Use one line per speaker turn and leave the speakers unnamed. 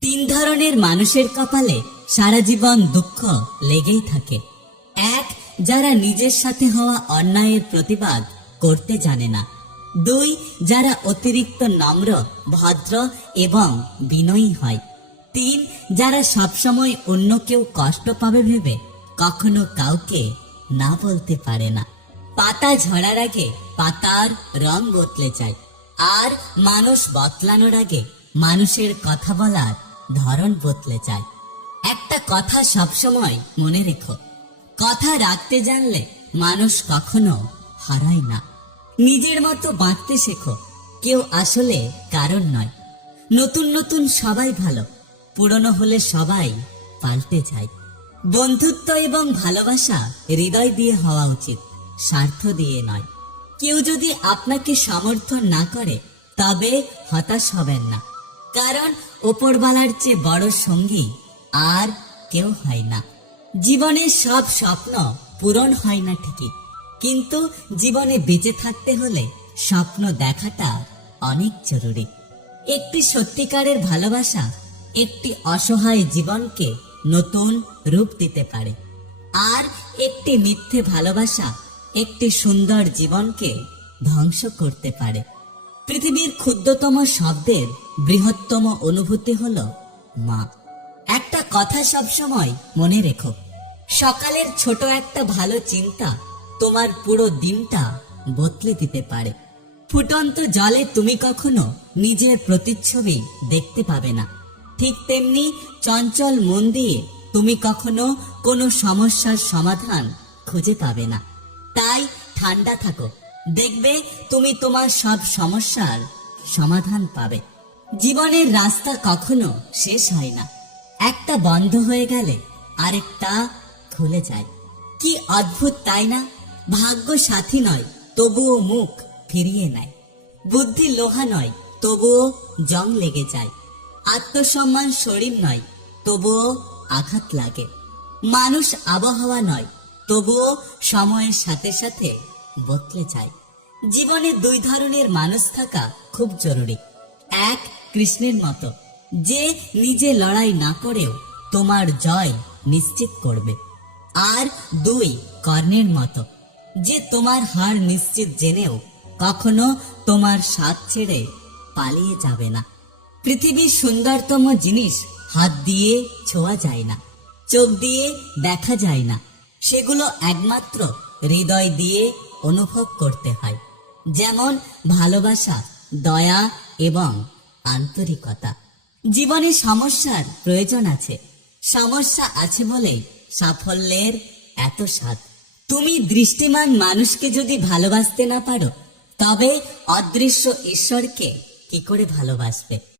তিন ধরনের মানুষের কপালে সারা জীবন দুঃখ লেগেই থাকে। এক, যারা নিজের সাথে হওয়া অন্যায়ের প্রতিবাদ করতে জানে না। দুই, যারা অতিরিক্ত নম্র, ভদ্র এবং বিনয়ী হয়। তিন, যারা সবসময় অন্য কেউ কষ্ট পাবে ভেবে কখনো কাউকে না বলতে পারে না। পাতা ঝরার আগে পাতার রং বদলে যায়। আর মানুষ বদলানোর আগে মানুষের কথা বলার ধরন বদলে যায়। একটা কথা সবসময় মনে রেখো। কথা রাখতে জানলে মানুষ কখনো হারায় না। নিজের মতো বাঁচতে শেখো, কেউ আসলে কারণ নয়। নতুন নতুন সবাই ভালো, পুরনো হলে সবাই পাল্টে যায়। বন্ধুত্ব এবং ভালোবাসা হৃদয় দিয়ে হওয়া উচিত, স্বার্থ দিয়ে নয়। কেউ যদি আপনাকে সমর্থন না করে, তবে হতাশ হবেন না। কারণ ওপরবালার চেয়ে বড় সঙ্গী আর কেউ হয় না। জীবনের সব স্বপ্ন পূরণ হয় না ঠিকই। কিন্তু জীবনে বেঁচে থাকতে হলে স্বপ্ন দেখাটা অনেক জরুরি। একটি সত্যিকারের ভালোবাসা একটি অসহায় জীবনকে নতুন রূপ দিতে পারে। আর একটি মিথ্যে ভালোবাসা একটি সুন্দর জীবনকে ধ্বংস করতে পারে। পৃথিবীর ক্ষুদ্রতম শব্দের বৃহত্তম অনুভূতি হলো মা। একটা কথা সবসময় মনে রেখো। সকালের ছোট একটা ভালো চিন্তা তোমার পুরো দিনটা বদলে দিতে পারে। ফুটন্ত জলে তুমি কখনো নিজের প্রতিচ্ছবি দেখতে পাবে না। ঠিক তেমনি চঞ্চল মন দিয়ে তুমি কখনো কোনো সমস্যার সমাধান খুঁজে পাবে না। তাই ঠান্ডা থাকো। দেখবে তুমি তোমার সব সমস্যার সমাধান পাবে। জীবনের রাস্তা কখনো শেষ হয় না। একটা বন্ধ হয়ে গেলে আরেকটা খুলে যায়। কি অদ্ভুত, তাই না? ভাগ্য সাথী নয়, তবুও মুখ ফিরিয়ে নেয়। বুদ্ধি লোহা নয়, তবুও জং লেগে যায়। আত্মসম্মান শরীর নয়, তবুও আঘাত লাগে। মানুষ আবহাওয়া নয়, তবুও সময়ের সাথে সাথে বদলে যায়। জীবনে দুই ধরনের মানুষ থাকা খুব জরুরি। এক কৃষ্ণের মতো, যে নিজে লড়াই না করেও তোমার জয় নিশ্চিত করবে। আর দুই কর্ণের মতো, যে তোমার হার নিশ্চিত জেনেও কখনো তোমার সাথ ছেড়ে পালিয়ে যাবে না। পৃথিবীর সুন্দরতম জিনিস হাত দিয়ে ছোঁয়া যায় না, চোখ দিয়ে দেখা যায় না। সেগুলো একমাত্র হৃদয় দিয়ে অনুভব করতে হয়। যেমন ভালোবাসা, দয়া এবং আন্তরিকতা। জীবনে সমস্যার প্রয়োজন আছে। সমস্যা আছে বলেই সাফল্যের এত স্বাদ। তুমি দৃষ্টিমান মানুষকে যদি ভালোবাসতে না পারো, তবে অদৃশ্য ঈশ্বরকে কি করে ভালোবাসবে?